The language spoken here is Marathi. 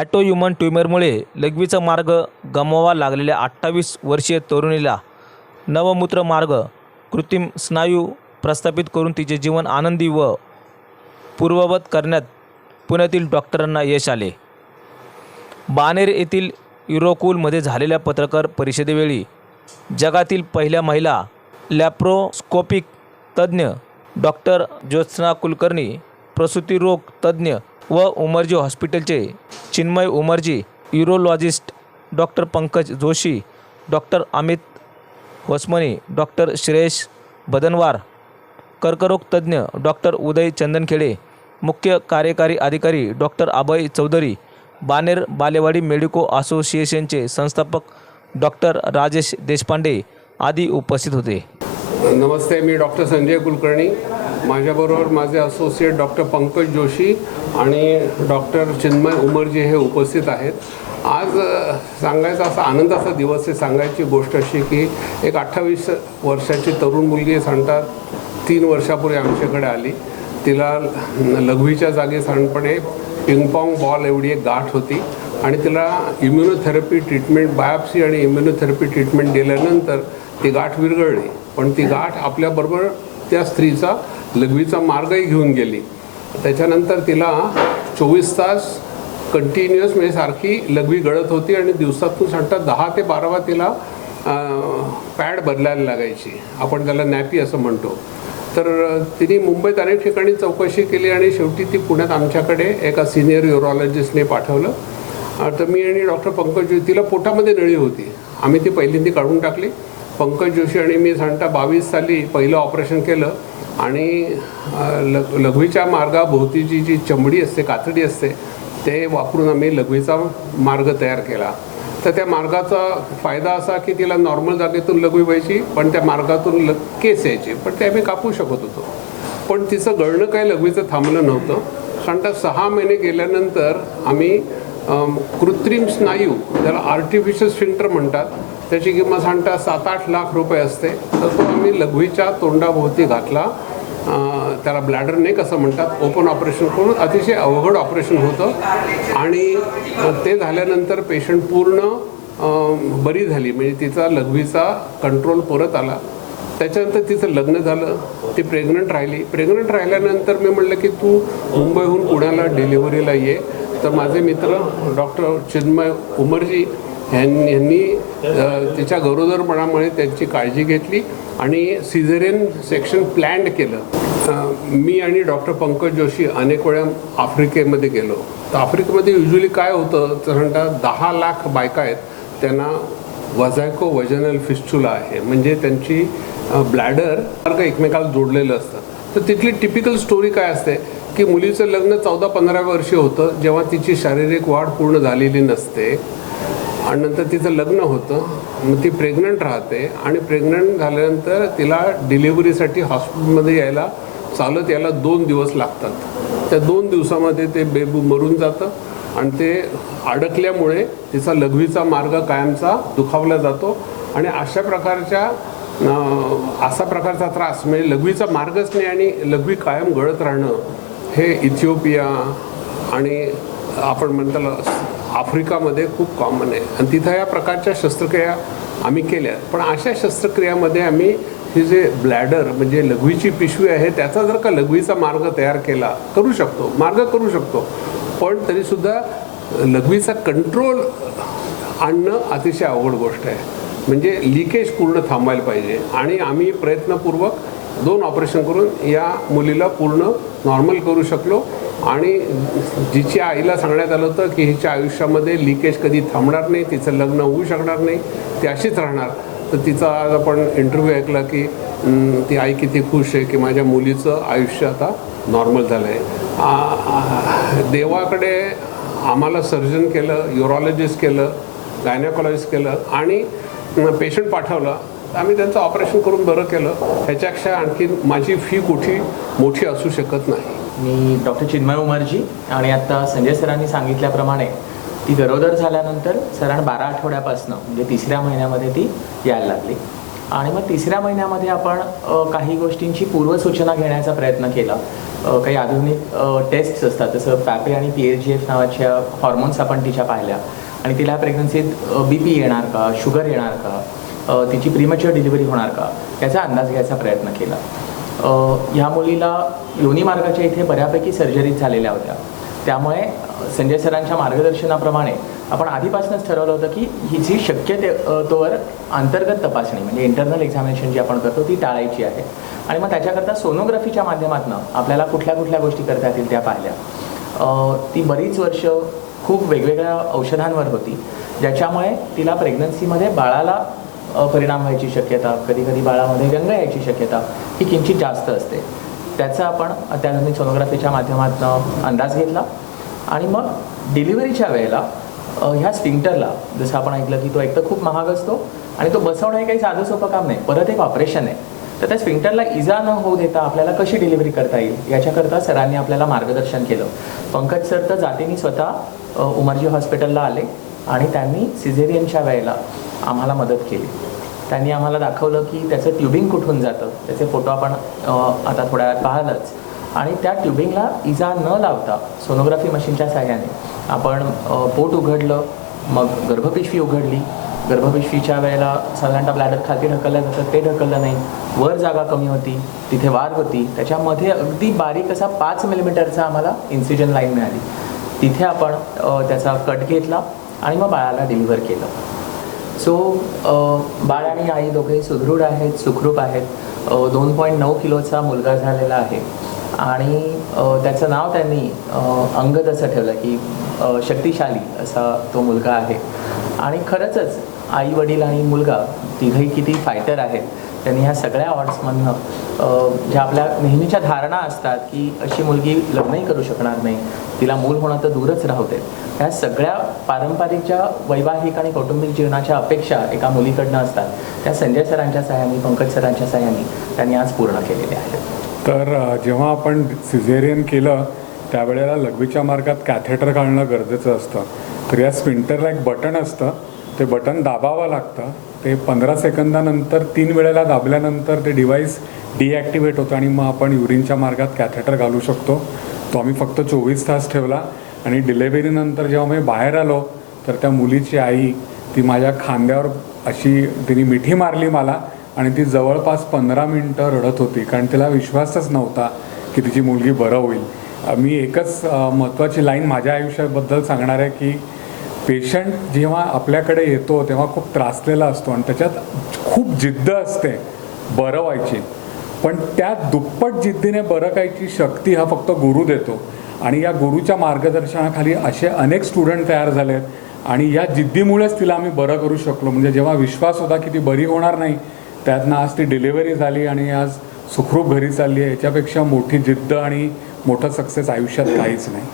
ॲटो ह्युमन ट्युमरमुळे लघवीचा मार्ग गमवावा लागलेल्या अठ्ठावीस वर्षीय तरुणीला नवमूत्र मार्ग कृत्रिम स्नायू प्रस्थापित करून तिचे जीवन आनंदी व पूर्ववत करण्यात पुण्यातील डॉक्टरांना यश आले. बानेर येथील युरोकूलमध्ये झालेल्या पत्रकार परिषदेवेळी जगातील पहिल्या महिला लॅप्रोस्कोपिक तज्ज्ञ डॉक्टर ज्योत्स्ना कुलकर्णी प्रसूतिरोग तज्ज्ञ व उमरजी हॉस्पिटलचे Chinmay Umarji urologist doctor Pankaj Joshi doctor Amit Hosmani doctor Shreyash Badanwar कर्करोग तज्ज्ञ डॉक्टर उदय चंदनखेडे मुख्य कार्यकारी अधिकारी डॉक्टर अभय चौधरी बानेर बालेवाडी मेडिको असोसिएशनचे संस्थापक डॉक्टर राजेश देशपांडे आदी उपस्थित होते. नमस्ते मी डॉक्टर संजय कुलकर्णी. माझ्याबरोबर माझे असोसिएट डॉक्टर पंकज जोशी आणि डॉक्टर चिन्मय उमरजी हे उपस्थित आहेत. आज सांगायचा असा आनंदाचा दिवस आहे सांगायची गोष्ट अशी की एक अठ्ठावीस वर्षाची तरुण मुलगी सांगतात तीन वर्षापूर्वी आमच्याकडे आली. तिला लघवीच्या जागी साधारणपणे पिंगपॉंग बॉल एवढी एक गाठ होती आणि तिला इम्युनोथेरपी ट्रीटमेंट बायोप्सी आणि इम्युनोथेरपी ट्रीटमेंट दिल्यानंतर ती गाठ विरघळली. पण ती गाठ आपल्याबरोबर त्या स्त्रीचा लघवीचा मार्गही घेऊन गेली. त्याच्यानंतर तिला चोवीस तास कंटिन्युअस म्हणजे सारखी लघवी गळत होती आणि दिवसातून सांगतात दहा ते बारावा तिला पॅड बदलायला लागायची. आपण त्याला नॅपी असं म्हणतो. तर तिने मुंबईत अनेक ठिकाणी चौकशी केली आणि शेवटी ती पुण्यात आमच्याकडे एका सिनियर युरोलॉजिस्टने पाठवलं. तर मी आणि डॉक्टर पंकज तिला पोटामध्ये नळी होती. आम्ही ती पहिल्यांदी काढून टाकली. पंकज जोशी आणि मी सांगता बावीस साली पहिलं ऑपरेशन केलं. आणि लग लघवीच्या मार्गाभोवतीची जी चमडी असते कातडी असते ते वापरून आम्ही लघवीचा मार्ग तयार केला. तर त्या मार्गाचा फायदा असा की तिला नॉर्मल जागेतून लघवी व्हायची पण त्या मार्गातून ल केस यायचे पण ते आम्ही कापू शकत होतो. पण तिचं गळणं काही लघवीचं थांबलं नव्हतं. सांगता सहा महिने गेल्यानंतर आम्ही कृत्रिम स्नायू त्याला आर्टिफिशियल स्फिंक्टर म्हणतात त्याची किंमत सांगता सात आठ लाख रुपये असते. तर तो आम्ही लघवीच्या तोंडाभोवती घातला. त्याला ब्लॅडर नेक असं म्हणतात ओपन ऑपरेशन करून अतिशय अवघड ऑपरेशन होतं. आणि ते झाल्यानंतर पेशंट पूर्ण बरी झाली. म्हणजे तिचा लघवीचा कंट्रोल परत आला. त्याच्यानंतर तिचं लग्न झालं. ती प्रेग्नंट राहिली. प्रेग्नंट राहिल्यानंतर मी म्हटलं की तू मुंबईहून पुण्याला डिलिव्हरीला ये. तर माझे मित्र डॉक्टर चिन्मय उमरजी ह्यांनी यांनी तिच्या गरोदरपणामुळे त्यांची काळजी घेतली आणि सिझेरियन सेक्शन प्लॅन्ड केलं. मी आणि डॉक्टर पंकज जोशी अनेक वेळा आफ्रिकेमध्ये गेलो. तर आफ्रिकेमध्ये युजली काय होतं? तर म्हणतात दहा लाख बायका आहेत. त्यांना वझायको वजनल फिस्चुला आहे. म्हणजे त्यांची ब्लॅडर सारखं एकमेकाला जोडलेलं असतं. तर तिथली टिपिकल स्टोरी काय असते? की मुलीचं लग्न चौदा पंधरा वर्षी होतं जेव्हा तिची शारीरिक वाढ पूर्ण झालेली नसते आणि नंतर तिचं लग्न होतं मग ती प्रेग्नंट राहते आणि प्रेग्नंट झाल्यानंतर तिला डिलिव्हरीसाठी हॉस्पिटलमध्ये यायला चालत यायला दोन दिवस लागतात. त्या दोन दिवसामध्ये ते बेबू मरून जातं आणि ते अडकल्यामुळे तिचा लघवीचा मार्ग कायमचा दुखावला जातो आणि अशा प्रकारच्या असा प्रकारचा त्रास म्हणजे लघवीचा मार्गच नाही आणि लघवी कायम गळत राहणं हे इथिओपिया आणि आपण म्हणताल आफ्रिकामध्ये खूप कॉमन आहे. आणि तिथं या प्रकारच्या शस्त्रक्रिया आम्ही केल्या. पण अशा शस्त्रक्रियामध्ये आम्ही हे जे ब्लॅडर म्हणजे लघवीची पिशवी आहे त्याचा जर का लघवीचा मार्ग तयार केला करू शकतो मार्ग करू शकतो. पण तरीसुद्धा लघवीचा कंट्रोल आणणं अतिशय अवघड गोष्ट आहे. म्हणजे लिकेज पूर्ण थांबायला पाहिजे. आणि आम्ही प्रयत्नपूर्वक दोन ऑपरेशन करून या मुलीला पूर्ण नॉर्मल करू शकलो. आणि जिच्या आईला सांगण्यात आलं होतं की हिच्या आयुष्यामध्ये लिकेज कधी थांबणार नाही तिचं लग्न होऊ शकणार नाही ती अशीच राहणार. तर तिचा आज आपण इंटरव्ह्यू ऐकला की ती आई किती खुश आहे की माझ्या मुलीचं आयुष्य आता नॉर्मल झालं आहे देवाकडे आम्हाला सर्जन केलं युरॉलॉजिस्ट केलं गायनेकॉलॉजिस्ट केलं आणि पेशंट पाठवलं. आम्ही त्यांचं ऑपरेशन करून बरं केलं. ह्याच्यापेक्षा आणखी माझी फी कुठे मोठी असू शकत नाही. मी डॉक्टर चिन्मय उमरजी आणि आता संजय सरांनी सांगितल्याप्रमाणे ती गरोदर झाल्यानंतर सरांना बारा आठवड्यापासनं म्हणजे तिसऱ्या महिन्यामध्ये ती यायला लागली. आणि मग तिसऱ्या महिन्यामध्ये आपण काही गोष्टींची पूर्वसूचना घेण्याचा प्रयत्न केला. काही आधुनिक टेस्ट्स असतात जसं पॅपे आणि पी एच जी एफ नावाच्या हॉर्मोन्स आपण तिच्या पाहिल्या. आणि तिला प्रेग्नन्सीत बी पी येणार का शुगर येणार का तिची प्रीमॅच्युअर डिलिव्हरी होणार का? याचा अंदाज घ्यायचा प्रयत्न केला. ह्या मुलीला योनी मार्गाच्या इथे बऱ्यापैकी सर्जरीज झालेल्या होत्या. त्यामुळे संजय सरांच्या मार्गदर्शनाप्रमाणे आपण आधीपासूनच ठरवलं होतं की हिची शक्य ते तोवर अंतर्गत तपासणी म्हणजे इंटरनल एक्झामिनेशन जी आपण करतो ती टाळायची आहे. आणि मग त्याच्याकरता सोनोग्राफीच्या माध्यमातून आपल्याला कुठल्या कुठल्या गोष्टी करता येतील त्या पाहिल्या. ती बरीच वर्ष खूप वेगवेगळ्या औषधांवर होती ज्याच्यामुळे तिला प्रेग्नन्सीमध्ये बाळाला परिणाम व्हायची शक्यता कधी कधी बाळामध्ये व्यंग यायची शक्यता ही किंचित जास्त असते. त्याचा आपण अत्याधुनिक सोनोग्राफीच्या माध्यमातून अंदाज घेतला आणि मग डिलिव्हरीच्या वेळेला ह्या स्पिंक्टरला जसं आपण ऐकलं की तो एक तर खूप महाग असतो आणि तो बसवणं हे काही साधं सोपं काम नाही परत एक ऑपरेशन आहे. तर त्या स्पिंक्टरला इजा न होऊ देता आपल्याला कशी डिलिव्हरी करता येईल याच्याकरता सरांनी आपल्याला मार्गदर्शन केलं. पंकज सर तर जातीने स्वतः उमरजी हॉस्पिटलला आले. आणि त्यांनी सिझेरियनच्या वेळेला आम्हाला मदत केली. त्यांनी आम्हाला दाखवलं की त्याचं ट्युबिंग कुठून जातं? त्याचे फोटो आपण आता थोड्या वेळात पाहालच. आणि त्या ट्युबिंगला इजा न लावता सोनोग्राफी मशीनच्या साह्याने आपण पोट उघडलं मग गर्भपिशवी उघडली. गर्भपिशवीच्या वेळेला साधारणतः ब्लॅडर खाली ढकललं जातं ते ढकललं नाही. वर जागा कमी होती तिथे वार होती. त्याच्यामध्ये अगदी बारीक असा पाच मिलीमीटरचा आम्हाला इन्सिजन लाईन मिळाली. तिथे आपण त्याचा कट घेतला. आणि मग बाळाला डिलिव्हर केलं. सो बाळ आणि आई दोघेही सुदृढ आहेत सुखरूप आहेत. दोन पॉईंट नऊ किलोचा मुलगा झालेला आहे. आणि त्याचं नाव त्यांनी अंगद असं ठेवलं की शक्तिशाली असा तो मुलगा आहे. आणि खरंचच आई वडील आणि मुलगा तिघही किती फायटर आहेत. त्यांनी ह्या सगळ्या ऑर्ड्समधनं ज्या आपल्या नेहमीच्या धारणा असतात की अशी मुलगी लग्नही करू शकणार नाही तिला मूल होणं तर दूरच राहू देत. ह्या सगळ्या पारंपरिक ज्या वैवाहिक आणि कौटुंबिक जीवनाच्या अपेक्षा एका मुलीकडनं असतात. त्या संजय सरांच्या सहाय्याने पंकज सरांच्या सहाय्याने त्यांनी आज पूर्ण केलेल्या आहेत. तर जेव्हा आपण सिझेरियन केलं त्यावेळेला लघवीच्या मार्गात कॅथेटर घालणं गरजेचं असतं. तर या स्पिंटरला एक बटन असतं. ते बटन दाबावं लागतं. ते पंधरा सेकंदानंतर तीन वेळेला दाबल्यानंतर ते डिव्हाइस डिॲक्टिवेट होतं आणि मग आपण युरिनच्या मार्गात कॅथेटर घालू शकतो. तो आम्ही फक्त चोवीस तास ठेवला आणि डिलेव्हरीनंतर जेव्हा मी बाहेर आलो तर त्या मुलीची आई ती माझ्या खांद्यावर अशी तिने मिठी मारली मला आणि ती जवळपास पंधरा मिनटं रडत होती कारण तिला विश्वासच नव्हता की तिची मुलगी बरं होईल. मी एकच महत्त्वाची लाईन माझ्या आयुष्याबद्दल सांगणार आहे की पेशंट जेव्हा आपल्याकडे येतो तेव्हा खूप त्रासलेला असतो आणि त्याच्यात खूप जिद्द असते बरं व्हायची. पण त्या दुप्पट जिद्दीने बरं कायची शक्ती हा फक्त गुरु देतो. आणि या गुरुच्या मार्गदर्शनाखाली असे अनेक स्टुडंट तयार झाले आहेत आणि या जिद्दीमुळेच तिला आम्ही बरं करू शकलो. म्हणजे जेव्हा विश्वास होता की ती बरी होणार नाही त्यातनं आज ती डिलिव्हरी झाली आणि आज सुखरूप घरी चालली आहे. याच्यापेक्षा मोठी जिद्द आणि मोठं सक्सेस आयुष्यात काहीच नाही.